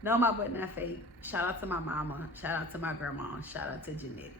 No, my butt not fake. Shout out to my mama. Shout out to my grandma. Shout out to genetics.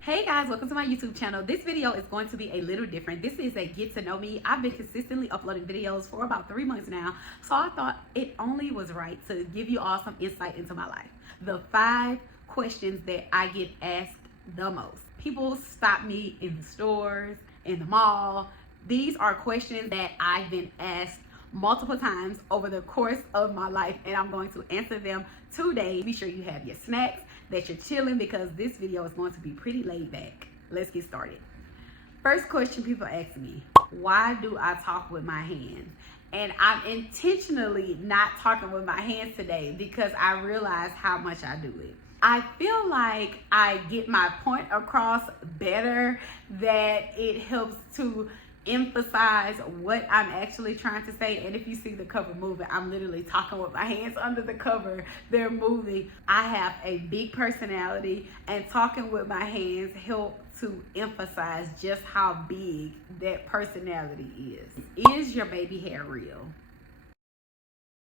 Hey guys, welcome to my YouTube channel. This video is going to be a little different. This is a get to know me. I've been consistently uploading videos for about 3 months now, so I thought it only was right to give you all some insight into my life. The 5 questions that I get asked the most. People stop me in the stores, in the mall. These are questions that I've been asked multiple times over the course of my life, and I'm going to answer them today. Be sure you have your snacks, that you're chilling, because this video is going to be pretty laid back. Let's get started. First question people ask me, why do I talk with my hands? And I'm intentionally not talking with my hands today because I realize how much I do it. I feel like I get my point across better, that it helps to emphasize what I'm actually trying to say. And if you see the cover moving, I'm literally talking with my hands under the cover. They're moving. I have a big personality, and talking with my hands help to emphasize just how big that personality is. Is your baby hair real?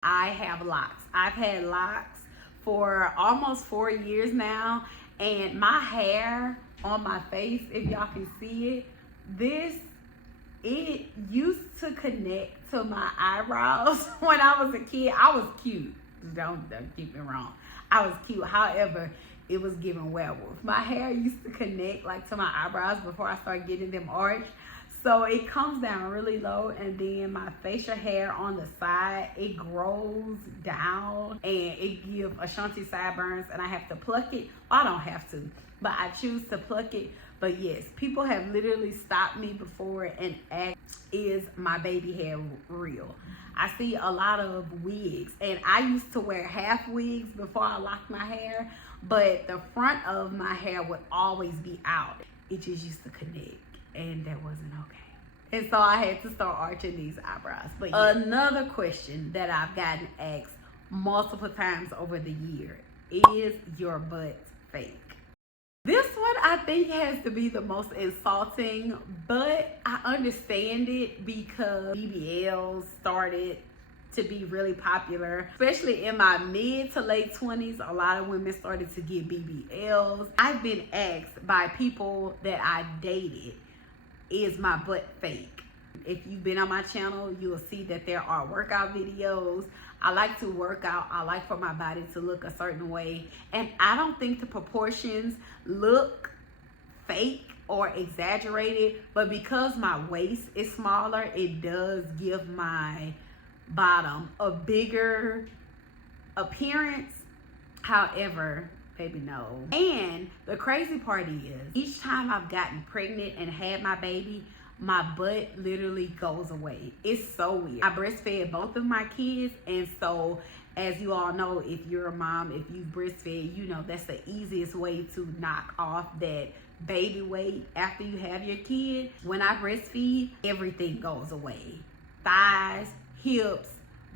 I have locks. I've had locks for almost 4 years now, and my hair on my face, if y'all can see it, it used to connect to my eyebrows. When I was a kid, I was cute. Don't get me wrong. I was cute. However, it was giving werewolf. My hair used to connect like to my eyebrows before I started getting them arched. So it comes down really low, and then my facial hair on the side, it grows down and it gives Ashanti sideburns, and I have to pluck it. Well, I don't have to, but I choose to pluck it. But yes, people have literally stopped me before and asked, is my baby hair real? I see a lot of wigs, and I used to wear half wigs before I locked my hair, but the front of my hair would always be out. It just used to connect, and that wasn't okay. And so I had to start arching these eyebrows. But yes. Another question that I've gotten asked multiple times over the year, is your butt fake? This one I think has to be the most insulting, but I understand it because BBLs started to be really popular, especially in my mid to late 20s. A lot of women started to get BBLs. I've been asked by people that I dated, is my butt fake? If you've been on my channel, you'll see that there are workout videos. I like to work out. I like for my body to look a certain way. And I don't think the proportions look fake or exaggerated, but because my waist is smaller, it does give my bottom a bigger appearance. However, baby, no. And the crazy part is, each time I've gotten pregnant and had my baby, my butt literally goes away. It's so weird. I breastfed both of my kids, and so as you all know, if you're a mom, if you breastfed, you know that's the easiest way to knock off that baby weight after you have your kid. When I breastfeed, everything goes away. Thighs, hips,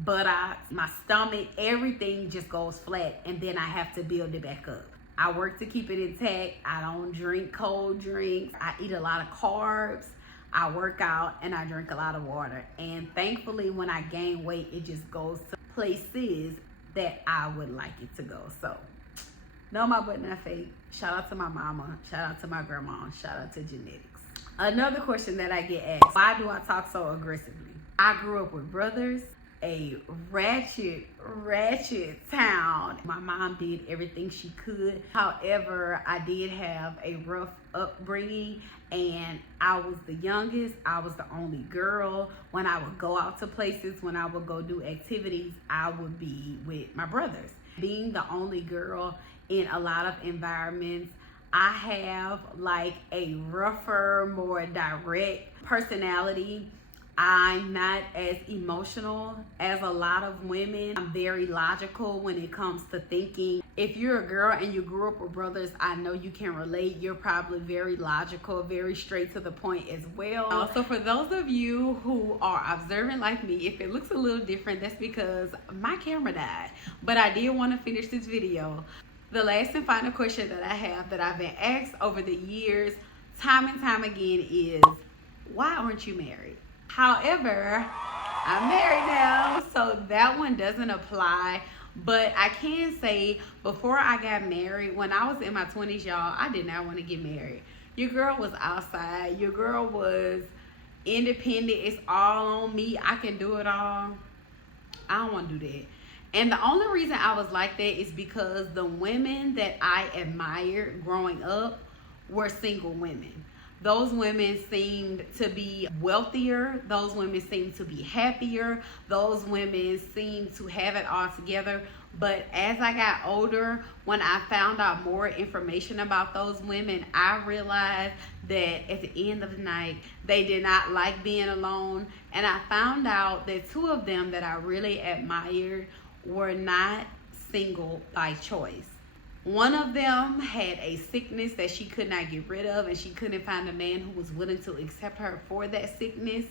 buttocks, my stomach, everything just goes flat, and then I have to build it back up. I work to keep it intact. I don't drink cold drinks. I eat a lot of carbs. I work out, and I drink a lot of water. And thankfully, when I gain weight, it just goes to places that I would like it to go. So, no, my butt not fake. Shout out to my mama. Shout out to my grandma. Shout out to genetics. Another question that I get asked, why do I talk so aggressively? I grew up with brothers, a ratchet town. My mom did everything she could. However, I did have a rough upbringing, and I was the youngest. I was the only girl. When I would go out to places, when I would go do activities, I would be with my brothers. Being the only girl in a lot of environments, I have like a rougher, more direct personality. I'm not as emotional as a lot of women. I'm very logical when it comes to thinking. If you're a girl and you grew up with brothers, I know you can relate. You're probably very logical, very straight to the point as well. Also, for those of you who are observant like me, if it looks a little different, that's because my camera died. But I did want to finish this video. The last and final question that I have that I've been asked over the years, time and time again, is why aren't you married? However, I'm married now, so that one doesn't apply. But I can say before I got married, when I was in my 20s, y'all, I did not want to get married. Your girl was outside. Your girl was independent. It's all on me. I can do it all. I don't want to do that. And the only reason I was like that is because the women that I admired growing up were single women. Those women seemed to be wealthier. Those women seemed to be happier. Those women seemed to have it all together. But as I got older, when I found out more information about those women, I realized that at the end of the night, they did not like being alone. And I found out that two of them that I really admired were not single by choice. One of them had a sickness that she could not get rid of, and she couldn't find a man who was willing to accept her for that sickness.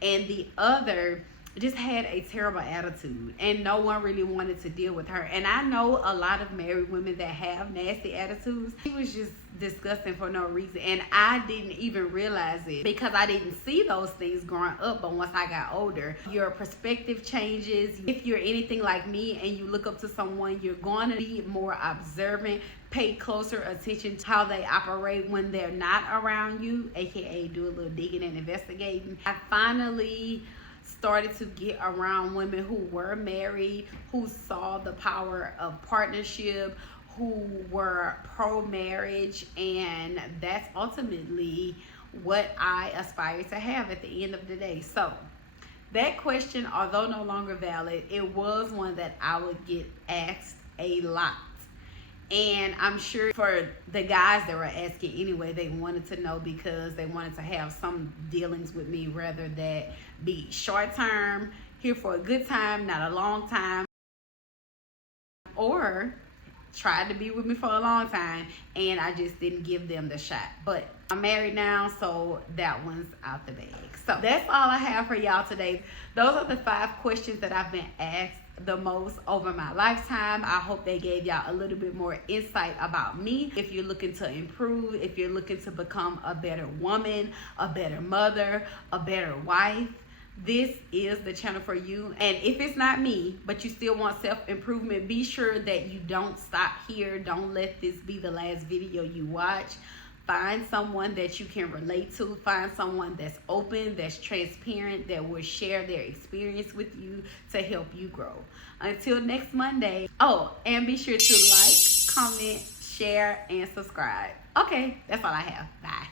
And the other just had a terrible attitude, and no one really wanted to deal with her. And I know a lot of married women that have nasty attitudes. She was just disgusting for no reason, and I didn't even realize it because I didn't see those things growing up. But once I got older, your perspective changes. If you're anything like me and you look up to someone, you're going to be more observant, pay closer attention to how they operate when they're not around you, aka do a little digging and investigating. I finally started to get around women who were married, who saw the power of partnership, who were pro-marriage, and that's ultimately what I aspire to have at the end of the day. So that question, although no longer valid, it was one that I would get asked a lot. And I'm sure for the guys that were asking anyway, they wanted to know because they wanted to have some dealings with me, rather that be short term, here for a good time, not a long time, or tried to be with me for a long time and I just didn't give them the shot. But I'm married now, so that one's out the bag. So that's all I have for y'all today. Those are the 5 questions that I've been asked the most over my lifetime. I hope they gave y'all a little bit more insight about me. If you're looking to improve, if you're looking to become a better woman, a better mother, a better wife, this is the channel for you. And if it's not me, but you still want self-improvement, be sure that you don't stop here. Don't let this be the last video you watch. Find someone that you can relate to. Find someone that's open, that's transparent, that will share their experience with you to help you grow. Until next Monday. Oh, and be sure to like, comment, share, and subscribe. Okay, that's all I have. Bye.